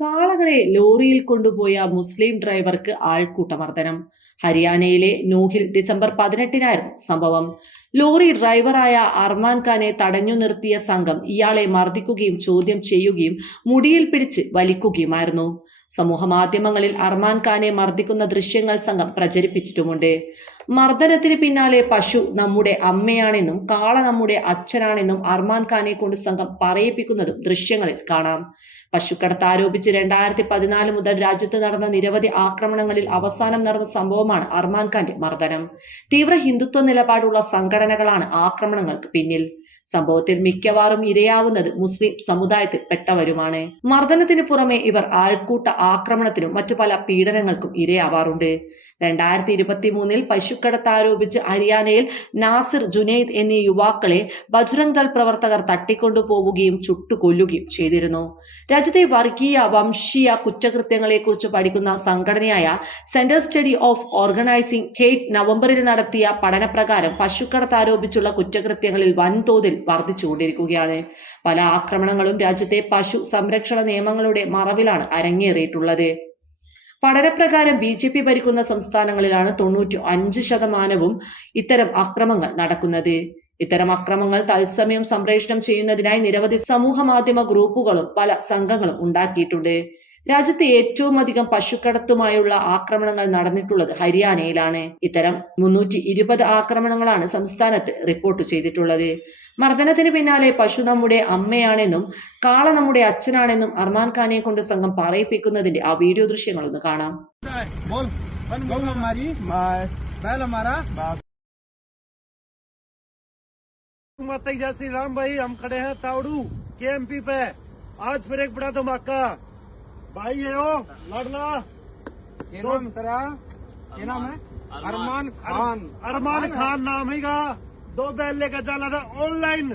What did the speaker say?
കാളകളെ ലോറിയിൽ കൊണ്ടുപോയ മുസ്ലിം ഡ്രൈവർക്ക് ആൾക്കൂട്ടമർദ്ദനം. ഹരിയാനയിലെ നൂഹിൽ ഡിസംബർ 18-നായിരുന്നു സംഭവം. ലോറി ഡ്രൈവറായ അർമാൻ ഖാനെ തടഞ്ഞു നിർത്തിയ സംഘം ഇയാളെ മർദ്ദിക്കുകയും ചോദ്യം ചെയ്യുകയും മുടിയിൽ പിടിച്ച് വലിക്കുകയുമായിരുന്നു. സമൂഹ മാധ്യമങ്ങളിൽ അർമാൻ ഖാനെ മർദ്ദിക്കുന്ന ദൃശ്യങ്ങൾ സംഘം പ്രചരിപ്പിച്ചിട്ടുമുണ്ട്. മർദ്ദനത്തിന് പിന്നാലെ പശു നമ്മുടെ അമ്മയാണെന്നും കാള നമ്മുടെ അച്ഛനാണെന്നും അർമാൻ ഖാനെ കൊണ്ട് സംഘം പറയിപ്പിക്കുന്നതും ദൃശ്യങ്ങളിൽ കാണാം. പശുക്കടത്ത് ആരോപിച്ച് 2014 മുതൽ രാജ്യത്ത് നടന്ന നിരവധി ആക്രമണങ്ങളിൽ അവസാനം നടന്ന സംഭവമാണ് അർമാൻ ഖാന്റെ മർദ്ദനം. തീവ്ര ഹിന്ദുത്വ നിലപാടുള്ള സംഘടനകളാണ് ആക്രമണങ്ങൾക്ക് പിന്നിൽ. സംഭവത്തിൽ മിക്കവാറും ഇരയാവുന്നത് മുസ്ലിം സമുദായത്തിൽ പെട്ടവരുമാണ്. മർദ്ദനത്തിന് പുറമെ ഇവർ ആൾക്കൂട്ട ആക്രമണത്തിനും മറ്റു പല പീഡനങ്ങൾക്കും ഇരയാവാറുണ്ട്. 2023 പശുക്കടത്ത് ആരോപിച്ച് ഹരിയാനയിൽ നാസിർ, ജുനൈദ് എന്നീ യുവാക്കളെ ബജ്റംഗ് ദൾ പ്രവർത്തകർ തട്ടിക്കൊണ്ടുപോവുകയും ചുട്ടുകൊല്ലുകയും ചെയ്തിരുന്നു. രാജ്യത്തെ വർഗീയ വംശീയ കുറ്റകൃത്യങ്ങളെക്കുറിച്ച് പഠിക്കുന്ന സംഘടനയായ centre study of organising hate നവംബറിൽ നടത്തിയ പഠനപ്രകാരം പശുക്കടത്ത് ആരോപിച്ചുള്ള കുറ്റകൃത്യങ്ങളിൽ വൻതോതിൽ വർദ്ധിച്ചുകൊണ്ടിരിക്കുകയാണ്. പല ആക്രമണങ്ങളും രാജ്യത്തെ പശു സംരക്ഷണ നിയമങ്ങളുടെ മറവിലാണ് അരങ്ങേറിയിട്ടുള്ളത്. പഠനപ്രകാരം BJP ഭരിക്കുന്ന സംസ്ഥാനങ്ങളിലാണ് 95% ഇത്തരം അക്രമങ്ങൾ നടക്കുന്നത്. ഇത്തരം അക്രമങ്ങൾ തത്സമയം സംപ്രേഷണം ചെയ്യുന്നതിനായി നിരവധി സമൂഹ മാധ്യമ ഗ്രൂപ്പുകളും പല സംഘങ്ങളും ഉണ്ടാക്കിയിട്ടുണ്ട്. രാജ്യത്ത് ഏറ്റവും അധികം പശുക്കടത്തുമായുള്ള ആക്രമണങ്ങൾ നടന്നിട്ടുള്ളത് ഹരിയാനയിലാണ്. ഇത്തരം 320 ആക്രമണങ്ങളാണ് സംസ്ഥാനത്ത് റിപ്പോർട്ട് ചെയ്തിട്ടുള്ളത്. മർദ്ദനത്തിന് പിന്നാലെ പശു നമ്മുടെ അമ്മയാണെന്നും കാള നമ്മുടെ അച്ഛനാണെന്നും അർമാൻ ഖാനെ കൊണ്ട് സംഘം പറയിപ്പിക്കുന്നതിന്റെ ആ വീഡിയോ ദൃശ്യങ്ങളൊന്ന് കാണാം. जय श्री राम भाई, हम खड़े हैं तावड़ू KMP पे। आज फिर एक बड़ा धमाका भाई है वो लड़ना तेरा क्या नाम है? अरमान खान। अरमान खान नाम है का 2 बैल लेकर चला था ऑनलाइन